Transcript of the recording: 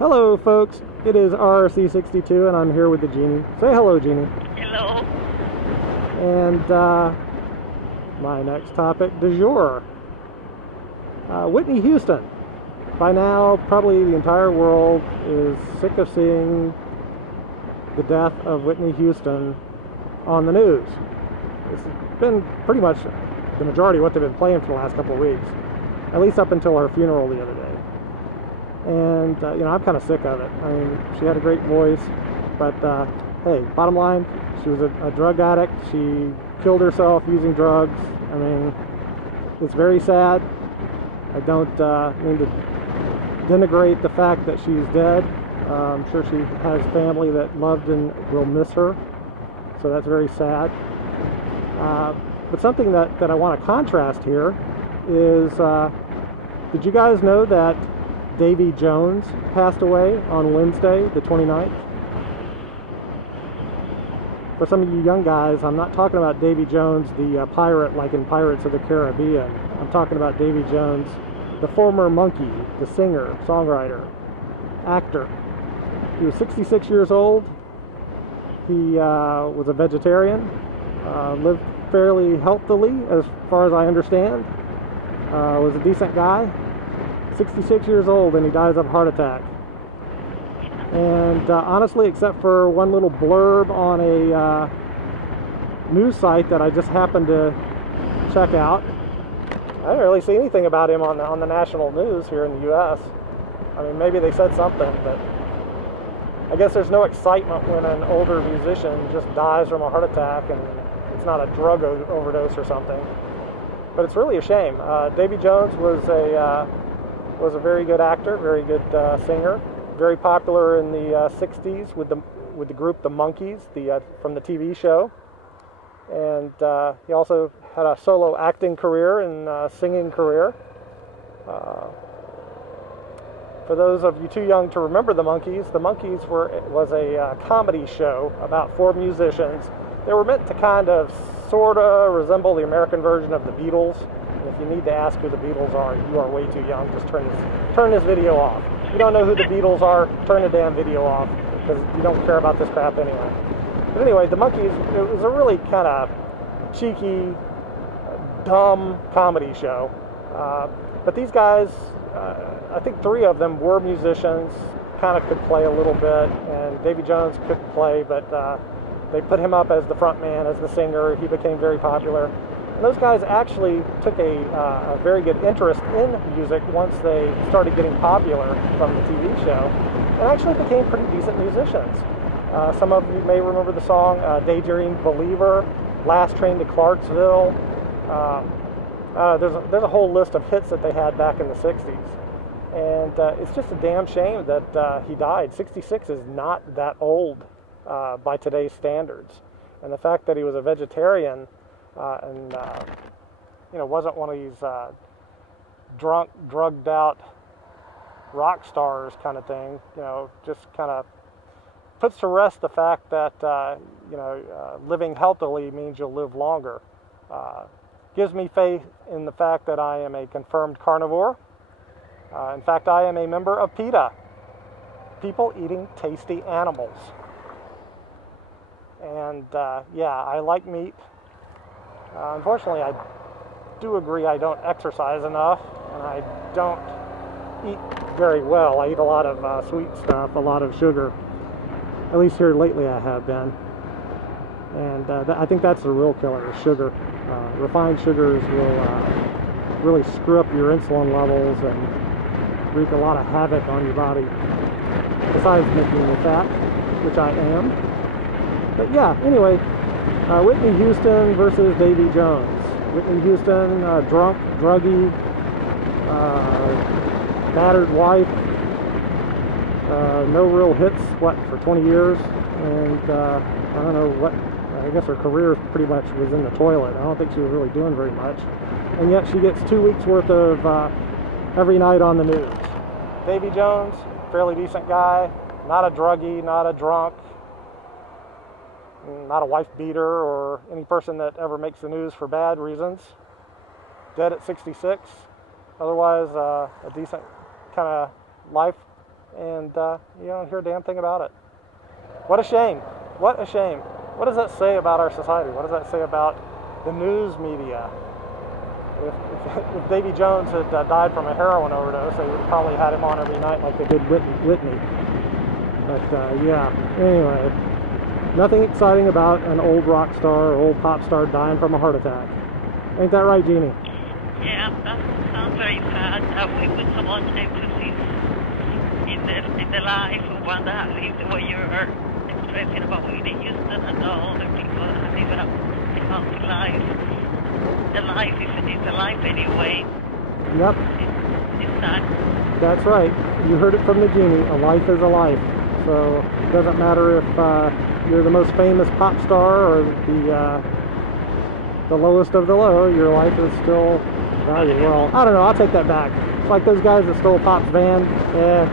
Hello, folks. It is RC62, and I'm here with the Genie. Say hello, Genie. Hello. And my next topic du jour. Whitney Houston. By now, probably the entire world is sick of seeing the death of Whitney Houston on the news. It's been pretty much the majority of what they've been playing for the last couple of weeks, at least up until her funeral the other day. And, I'm kind of sick of it. I mean, she had a great voice, but, hey, bottom line, she was a drug addict. She killed herself using drugs. I mean, it's very sad. I don't mean to denigrate the fact that she's dead. I'm sure she has family that loved and will miss her, so that's very sad. But something that I want to contrast here is, did you guys know that Davy Jones passed away on Wednesday, the 29th? For some of you young guys, I'm not talking about Davy Jones, the pirate like in Pirates of the Caribbean. I'm talking about Davy Jones, the former Monkee, the singer, songwriter, actor. He was 66 years old. He was a vegetarian, lived fairly healthily as far as I understand, was a decent guy. 66 years old, and he dies of a heart attack. And honestly, except for one little blurb on a news site that I just happened to check out, I didn't really see anything about him on the national news here in the U.S. I mean, maybe they said something, but I guess there's no excitement when an older musician just dies from a heart attack and it's not a drug overdose or something. But it's really a shame. Davy Jones was a very good actor, very good singer, very popular in the 60s with the group the Monkees, from the TV show. And he also had a solo acting career and singing career. For those of you too young to remember the Monkees was a comedy show about four musicians. They were meant to kind of, sort of resemble the American version of the Beatles. And if you need to ask who the Beatles are, you are way too young. Just turn this video off. If you don't know who the Beatles are, turn the damn video off, because you don't care about this crap anyway. But anyway, the Monkees, it was a really kind of cheeky, dumb comedy show. But these guys, I think three of them were musicians, kind of could play a little bit, and Davy Jones couldn't play, but they put him up as the front man, as the singer. He became very popular. And those guys actually took a very good interest in music once they started getting popular from the TV show, and actually became pretty decent musicians. Some of you may remember the song Daydream Believer, Last Train to Clarksville. There's a whole list of hits that they had back in the 60s. And it's just a damn shame that he died. 66 is not that old by today's standards. And the fact that he was a vegetarian and wasn't one of these drunk, drugged out rock stars kind of thing, just kind of puts to rest the fact that living healthily means you'll live longer. Gives me faith in the fact that I am a confirmed carnivore. In fact, I am a member of PETA, People Eating Tasty Animals. And I like meat. Unfortunately, I do agree I don't exercise enough, and I don't eat very well. I eat a lot of sweet stuff, a lot of sugar. At least here lately I have been. And I think that's the real killer, is sugar. Refined sugars will really screw up your insulin levels and wreak a lot of havoc on your body, besides making you fat, which I am. But yeah, anyway, Whitney Houston versus Davy Jones. Whitney Houston, drunk, druggie, battered wife, no real hits, for 20 years, and I don't know what, I guess her career pretty much was in the toilet. I don't think she was really doing very much. And yet she gets 2 weeks worth of every night on the news. Davy Jones, fairly decent guy, not a druggie, not a drunk, not a wife beater or any person that ever makes the news for bad reasons. Dead at 66. Otherwise, a decent kind of life and you don't hear a damn thing about it. What a shame. What a shame. What does that say about our society? What does that say about the news media? If Davy Jones had died from a heroin overdose, they would have probably had him on every night like they did Whitney. But yeah, anyway, nothing exciting about an old rock star or old pop star dying from a heart attack. Ain't that right, Jeannie? Yeah, that sounds very sad. We put so much emphasis in the life of one that lived the way you're expressing about Whitney Houston and all the people that live a healthy life. The life is a life anyway. Yep. It's sad. That's right. You heard it from the Genie. A life is a life. So it doesn't matter if you're the most famous pop star or the lowest of the low, your life is still valuable. Well, I don't know. I'll take that back. It's like those guys that stole Pop's van. Yeah.